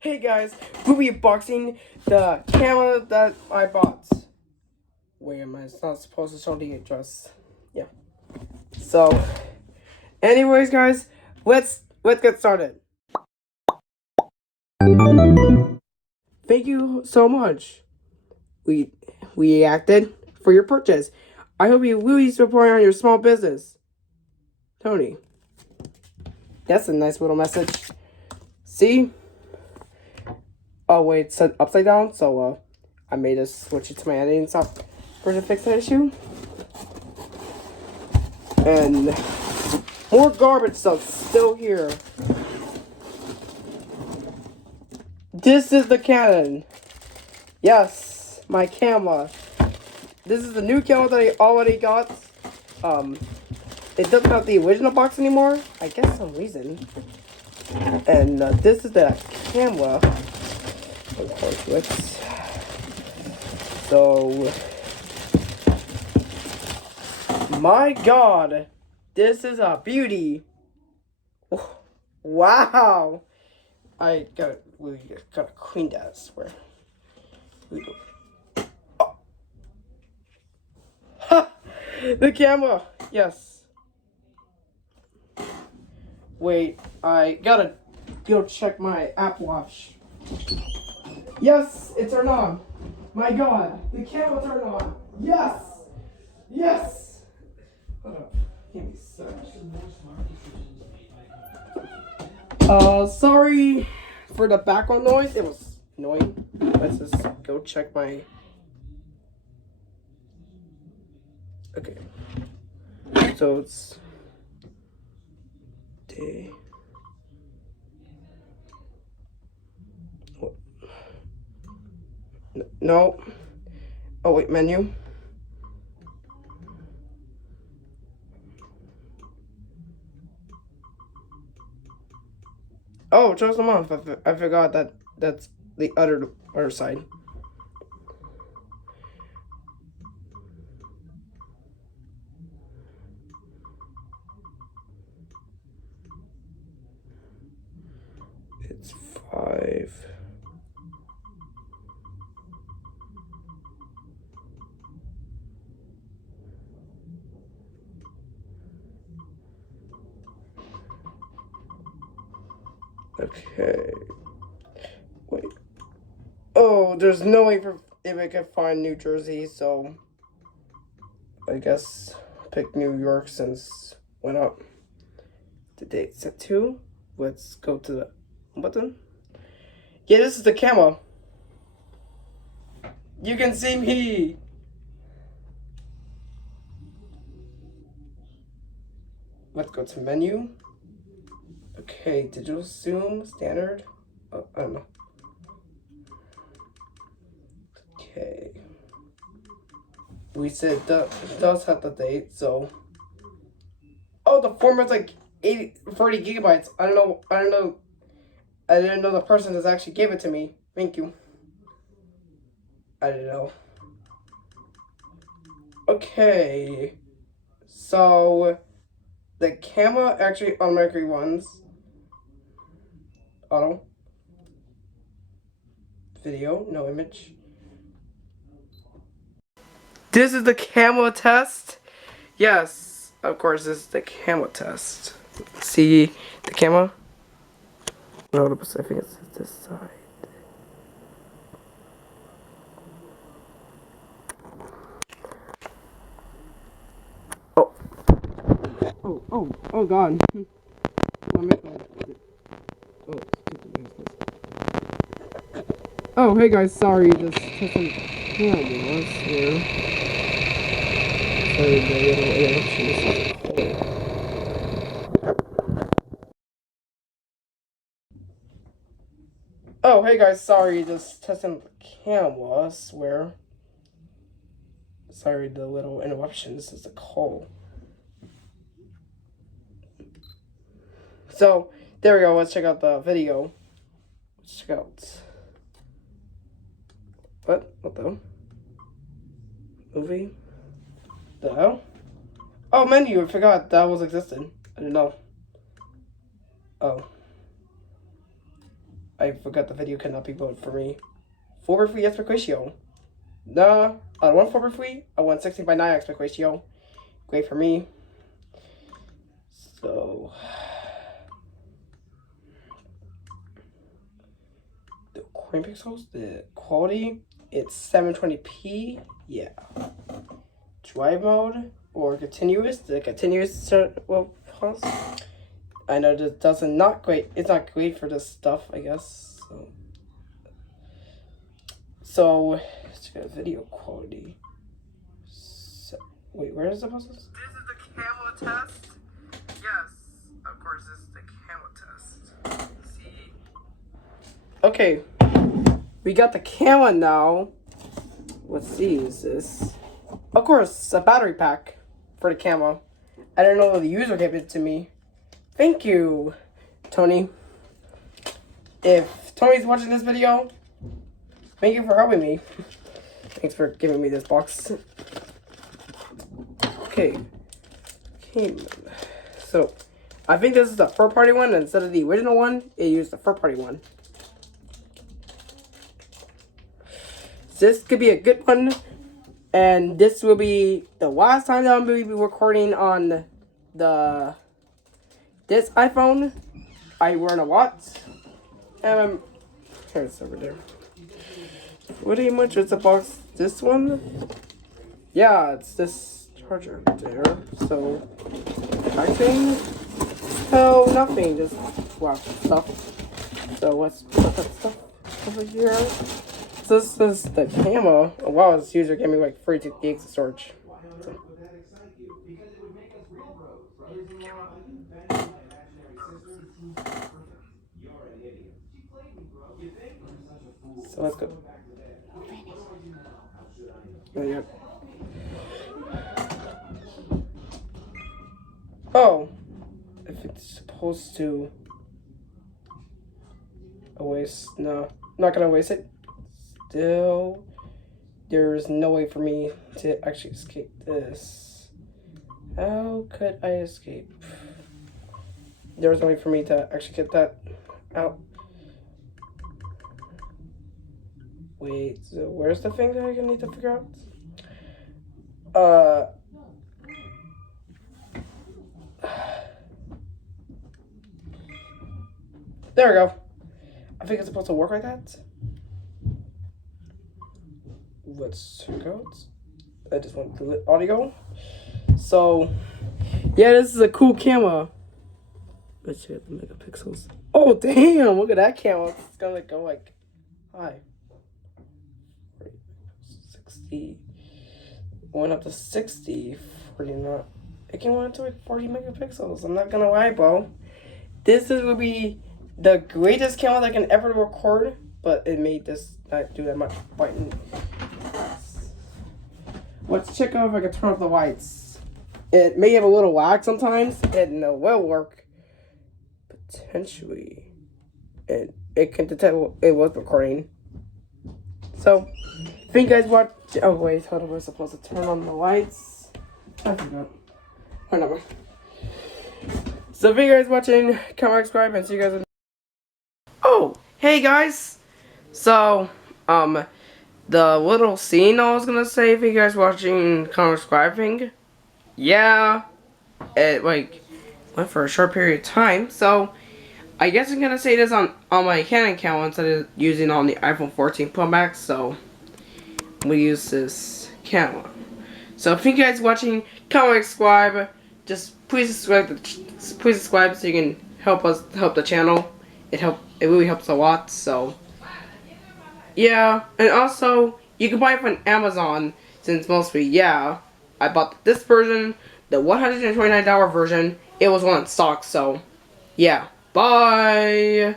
Hey guys, we'll be unboxing the camera that I bought. Wait, am I not supposed to show the address? Yeah. So, anyways, guys, let's get started. Thank you so much. We acted for your purchase. I hope you really support on your small business. Tony. That's a nice little message. See? Oh wait, it's upside down, so I made us switch it to my editing software to fix that issue. And more garbage stuff still here. This is the Canon. Yes, my camera. This is the new camera that I already got. It doesn't have the original box anymore. I guess some reason. And this is the camera. So, my God, this is a beauty. Wow. I gotta clean that, I swear. Oh. Ha! The camera! Yes. Wait, I gotta go check my Apple Watch. Yes, it turned on. My God, the camera turned on. Yes! Yes! Hold up. Give me a sec. Sorry for the background noise. It was annoying. Let's just go check my... Okay. So it's... Day... What? No. Oh, wait, menu. Oh, chose the month. I forgot that that's the other side. It's 5. Okay. Wait. Oh, there's no way for if I can find New Jersey, so I guess pick New York since went up. The date set 2. Let's go to the button. Yeah, this is the camera. You can see me. Let's go to menu. Okay, digital zoom, standard. I don't know. Okay. We said it does have the date, so. Oh, the format's like 40 gigabytes. I didn't know the person that actually gave it to me. Thank you. I didn't know. Okay. So, the camera actually automatically runs. Auto. Video, no image. This is the camera test. Yes, of course, this is the camera test. See the camera? No, I think it's this side. Oh. Oh, God. Oh, hey guys, sorry, just testing cameras here. Sorry, the little interruptions. Oh, hey guys, sorry, just testing the camera, I swear. Sorry, the little interruptions is a call. So, there we go, let's check out the video. Let's check out. What the hell? Movie? The hell? Oh, menu, I forgot that was existed. I didn't know. Oh. I forgot the video cannot be voted for me. 4:3 aspect ratio. Nah, I want 4:3. I want 16:9 aspect ratio. Great for me. So the coin pixels, the quality, it's 720p. Yeah. Drive mode or continuous. The continuous pause. I know this doesn't not great. It's not great for this stuff, I guess. So let's get video quality. So, wait, where is the buses? This is the camera test. Yes, of course, this is the camera test. See. Okay, we got the camera now. Let's see, is this? Of course, a battery pack for the camera. I don't know if the user gave it to me. Thank you, Tony. If Tony's watching this video, thank you for helping me. Thanks for giving me this box. Okay. So, I think this is the third-party one. Instead of the original one, it used the third-party one. This could be a good one. And this will be the last time that I'm going to be recording on this iPhone. I learn a lot. Here's over there. Pretty much it's a box. This one? Yeah, it's this charger there. So, packaging? No, nothing. Just lots of stuff. So, let's put that stuff over here. So this is the camera. Oh, wow, this user gave me like 32 gigs of storage. So let's go. Oh, if it's supposed to waste, no, not gonna waste it. Still, there's no way for me to actually escape this. How could I escape? There's no way for me to actually get that out. Wait, so where's the thing that I need to figure out? There we go. I think it's supposed to work like that. Let's check out. I just want the audio. So, yeah, this is a cool camera. Let's check the megapixels. Oh, damn, look at that camera. It's gonna go like high. 60. Went up to 60. 40 not. It can went to like 40 megapixels. I'm not gonna lie, bro. This will be the greatest camera that I can ever record, but it made this not do that much lighting. Let's check out if I can turn off the lights. It may have a little lag sometimes, and it will work. Potentially. And it can detect it was recording. So, if you guys watch. Oh, wait, hold on. We're supposed to turn on the lights. I forgot. Whatever. So, if you guys watching, comment, subscribe, and see you guys in. Oh, hey guys. So, the little scene I was gonna say, if you guys watching, comment, subscribing. Yeah. It, like, went for a short period of time. So, I guess I'm gonna say this on my Canon camera instead of using on the iPhone 14 Pro Max. So we use this camera. So if you guys watching, comment, subscribe. Just please subscribe so you can help the channel. It really helps a lot. So yeah, and also you can buy it from Amazon since mostly I bought this version, the $129 version. It was one in stock. So yeah. Bye!